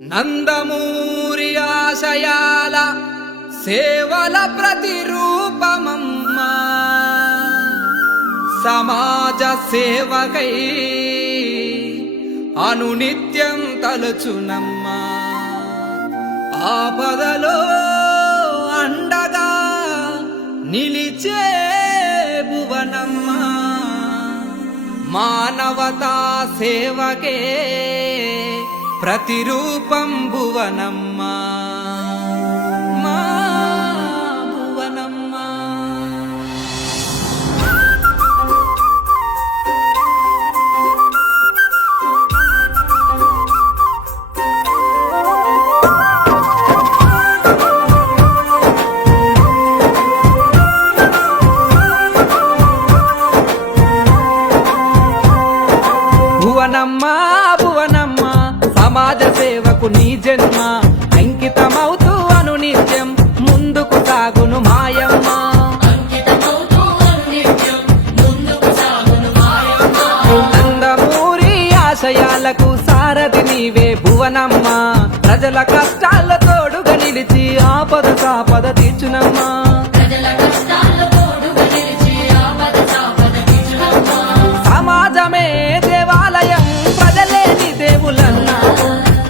నందమూరి ఆశయాల సేవల ప్రతిరూపమమ్మా, సమాజ సేవకై అనునిత్యం తలచునమ్మా. ఆపదలో అండగా నిలిచే భువనమ్మా, మానవతా సేవకే ప్రతిరూపం భువనమ్మా, మా భువనమ్మా. భువనమ్మా భువనమ్మా, సమాజ సేవకు నీ జన్మ అంకితమవుతూ అనునిత్యం ముందుకు సాగును మాయమ్మ. నందమూరి ఆశయాలకు సారథి నీవే భువనమ్మ, ప్రజల కష్టాల తోడుగా నిలిచి ఆపద సాపద తీర్చునమ్మా. సమాజమే దేవాలయం, ప్రజలే నీ దేవులన్నా,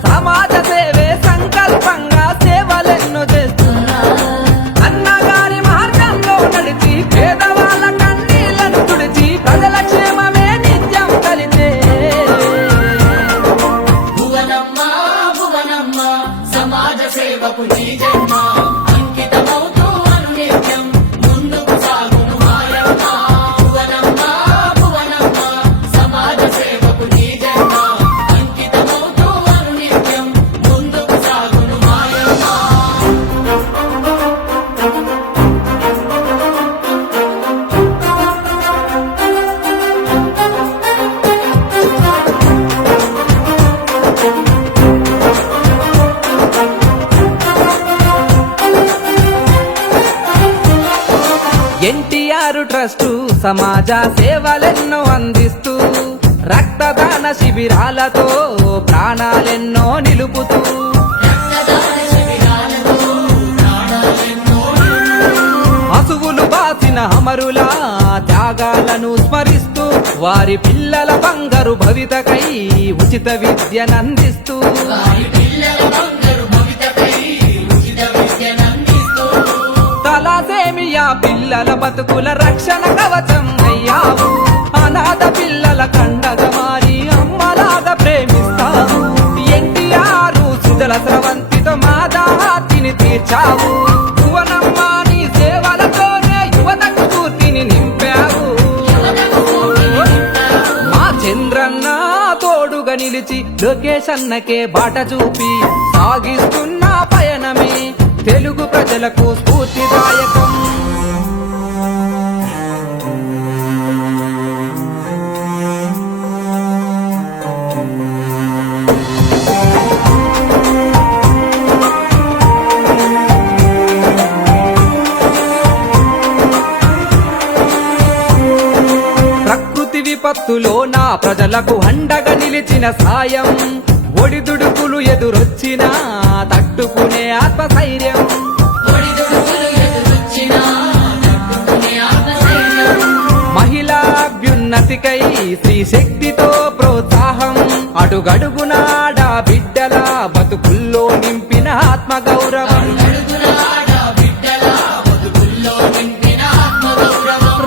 సమాజ సేవే సంకల్పంగా సేవలెన్నో చేస్తున్నావు. అన్నగారి మార్గంలో నడిచి పేదవాళ్ళ కన్నీళ్లను తుడిచి ప్రజల క్షేమమే నిత్యం కలిచే భువనమ్మ భువనమ్మ, సమాజ సేవకు నీ జన్మ అంకితమవుతూ అనునిత్యం ముందుకు సాగును మాయమ్మ. భువనమ్మ భువనమ్మ, సమాజ సేవకు నీ జన్మ అంకితమవుతూ అనునిత్యం ముందుకు సాగును మాయమ్మ. ఎన్టీఆర్ ట్రస్టు సమాజ సేవలెన్నో అందిస్తూ రక్తదాన శిబిరాలతో ప్రాణాలెన్నో నిలుపుతూ అసువులు బాసిన అమరుల త్యాగాలను స్మరిస్తూ వారి పిల్లల బంగారు భవితకై ఉచిత విద్యనందిస్తూ తలాసేమియా పిల్లల బతుకుల రక్షణ కవచం అయ్యావు. అనాథ పిల్లల కండగా మారి అమ్మలాగా ప్రేమిస్తావు. ఎన్టీఆర్ సుజల స్రవంతితో మా దాహార్తిని తీర్చావు. భువనమ్మ నీ సేవలతోనే యువతకు స్ఫూర్తిని నింపావు. మా చంద్రన్న తోడుగా నిలిచి లోకేష్ అన్నకే బాట చూపి సాగిస్తున్న పయనమే తెలుగు ప్రజలకు స్ఫూర్తిదాయకం. ప్రకృతి విపత్తులో నా ప్రజలకు అండగా నిలిచిన సాయం, ఒడిదుడుకులు ఎదురొచ్చినా తట్టుకునే ఆత్మధైర్యం. మహిళా అభ్యున్నతికై స్త్రీ శక్తితో ప్రోత్సాహం, అడుగడుగునాడా బిడ్డల బతుకుల్లో నింపిన ఆత్మగౌరవం.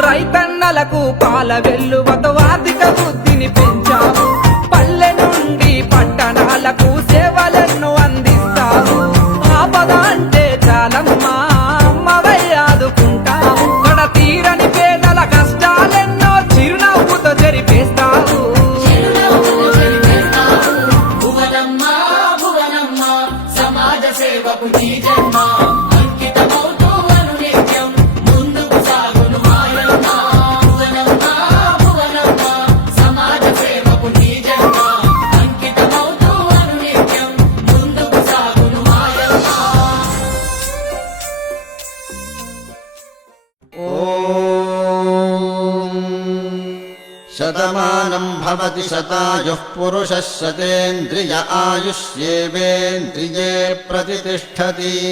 రైతన్నలకు పాల వెల్లువతో ఆర్థిక వృద్ధిని పెంచావు. పల్లె నుండి పట్టణాలకు సేవలను అందిస్తావు. ఆపద అంటే చాలమ్మా అమ్మవై ఆదుకుంటావు. కడ తీరని పేదల కష్టాలెన్నో చిరునవ్వుతో జరిపేస్తావు. భువనమ్మ భువనమ్మ, సమాజ సేవకు నీ జన్మ అంకితమవుతూ అనునిత్యం ముందుకు సాగును మాయమ్మ. భువనమ్మ భువనమ్మ, సమాజ సేవకు నీ జన్మ అంకితమవుతూ అనునిత్యం ముందుకు సాగును మాయమ్మ. శతమానం भवति शतायुः पुरुषः शतेन्द्रिय आयुष्येवेन्द्रिये प्रतितिष्ठति।